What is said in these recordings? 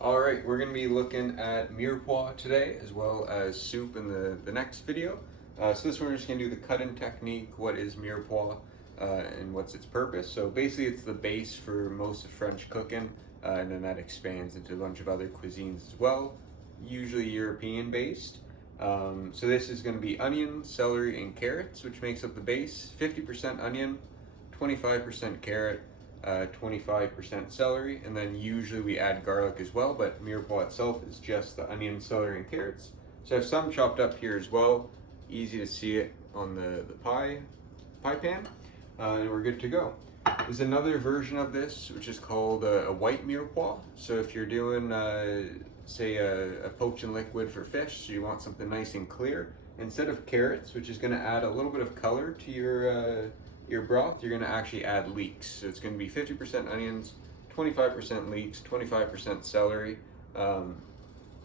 All right, we're going to be looking at Mirepoix today, as well as soup in the next video. So this one we're just going to do the cut-in technique, what is Mirepoix, and what's its purpose. So basically it's the base for most of French cooking, and then that expands into a bunch of other cuisines as well, usually European based. So this is going to be onion, celery, and carrots, which makes up the base. 50% onion, 25% carrot, 25% celery, and then usually we add garlic as well, but Mirepoix itself is just the onion, celery, and carrots. So I have some chopped up here as well. Easy to see it on the pie pan, and we're good to go. There's another version of this, which is called a white Mirepoix. So if you're doing, say, a poached liquid for fish, so you want something nice and clear, instead of carrots, which is going to add a little bit of color to your broth, you're going to actually add leeks. So it's going to be 50% onions, 25% leeks, 25% celery.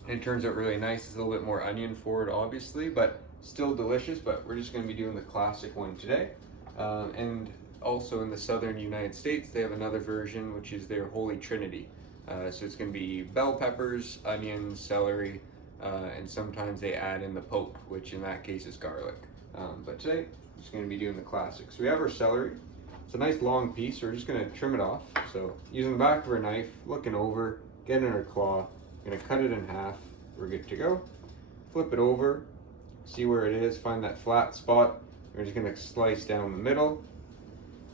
It turns out really nice. It's a little bit more onion forward, obviously, but still delicious. But we're just going to be doing the classic one today. And also in the southern United States, they have another version, which is their Holy Trinity. So it's going to be bell peppers, onions, celery, and sometimes they add in the pope, which in that case is garlic. But today, I'm just going to be doing the classic. So we have our celery. It's a nice long piece, so we're just going to trim it off. So using the back of our knife, looking over, getting our claw, going to cut it in half. We're good to go. Flip it over, see where it is, find that flat spot. We're just going to slice down the middle.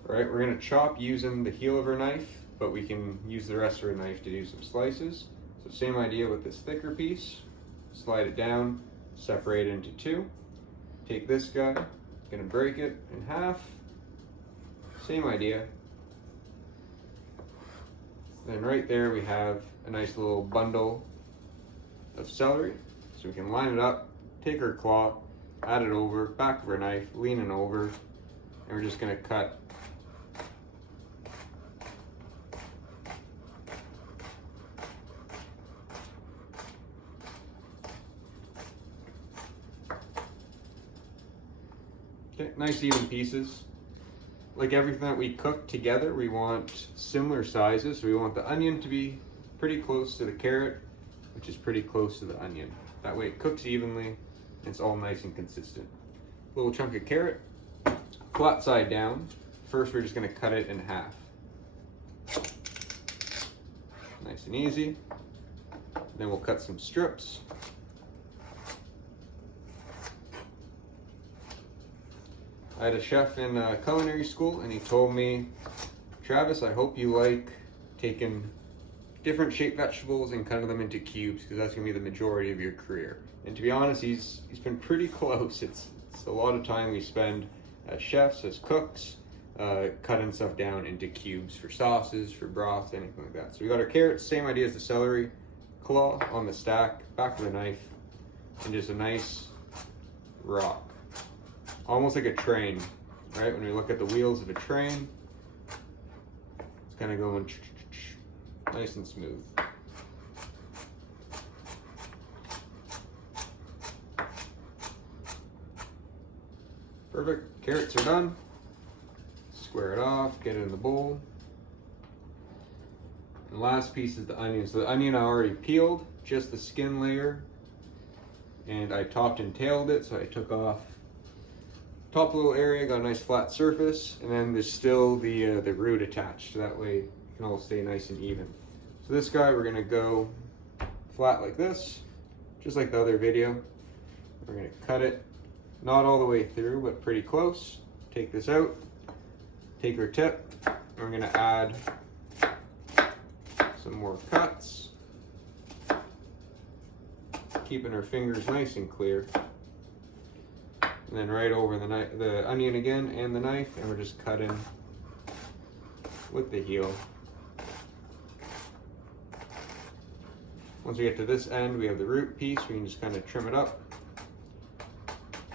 All right, we're going to chop using the heel of our knife, but we can use the rest of our knife to do some slices. So same idea with this thicker piece. Slide it down, separate it into two. Take this guy, gonna break it in half. Same idea. Then right there we have a nice little bundle of celery. So we can line it up, take our claw, add it over, back of our knife, leaning over, and we're just gonna cut nice even pieces. Like everything that we cook together, we want similar sizes. So we want the onion to be pretty close to the carrot, which is pretty close to the onion. That way it cooks evenly, and it's all nice and consistent. Little chunk of carrot, flat side down. First we're just gonna cut it in half. Nice and easy. Then we'll cut some strips. I had a chef in culinary school, and he told me, Travis, I hope you like taking different shaped vegetables and cutting them into cubes, because that's going to be the majority of your career. And to be honest, he's been pretty close. It's a lot of time we spend as chefs, as cooks, cutting stuff down into cubes for sauces, for broths, anything like that. So we got our carrots, same idea as the celery, claw on the stack, back of the knife, and just a nice rock. Almost like a train, right? When we look at the wheels of a train, it's kind of going nice and smooth. Perfect, carrots are done. Square it off, get it in the bowl. And the last piece is the onion. So the onion I already peeled, just the skin layer. And I topped and tailed it, so I took off top little area, got a nice flat surface, and then there's still the root attached, so that way it can all stay nice and even. So this guy, we're gonna go flat like this, just like the other video. We're gonna cut it, not all the way through, but pretty close. Take this out, take our tip, and we're gonna add some more cuts, keeping our fingers nice and clear. And then right over the onion again and the knife, and we're just cutting with the heel. Once we get to this end, we have the root piece. We can just kind of trim it up.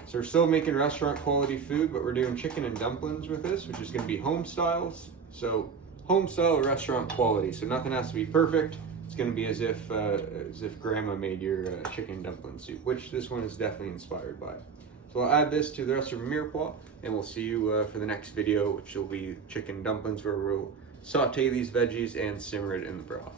So we're still making restaurant quality food, but we're doing chicken and dumplings with this, which is going to be home styles. So home style restaurant quality. So nothing has to be perfect. It's going to be as if grandma made your chicken dumpling soup, which this one is definitely inspired by. So I'll add this to the rest of Mirepoix, and we'll see you for the next video, which will be chicken dumplings, where we'll saute these veggies and simmer it in the broth.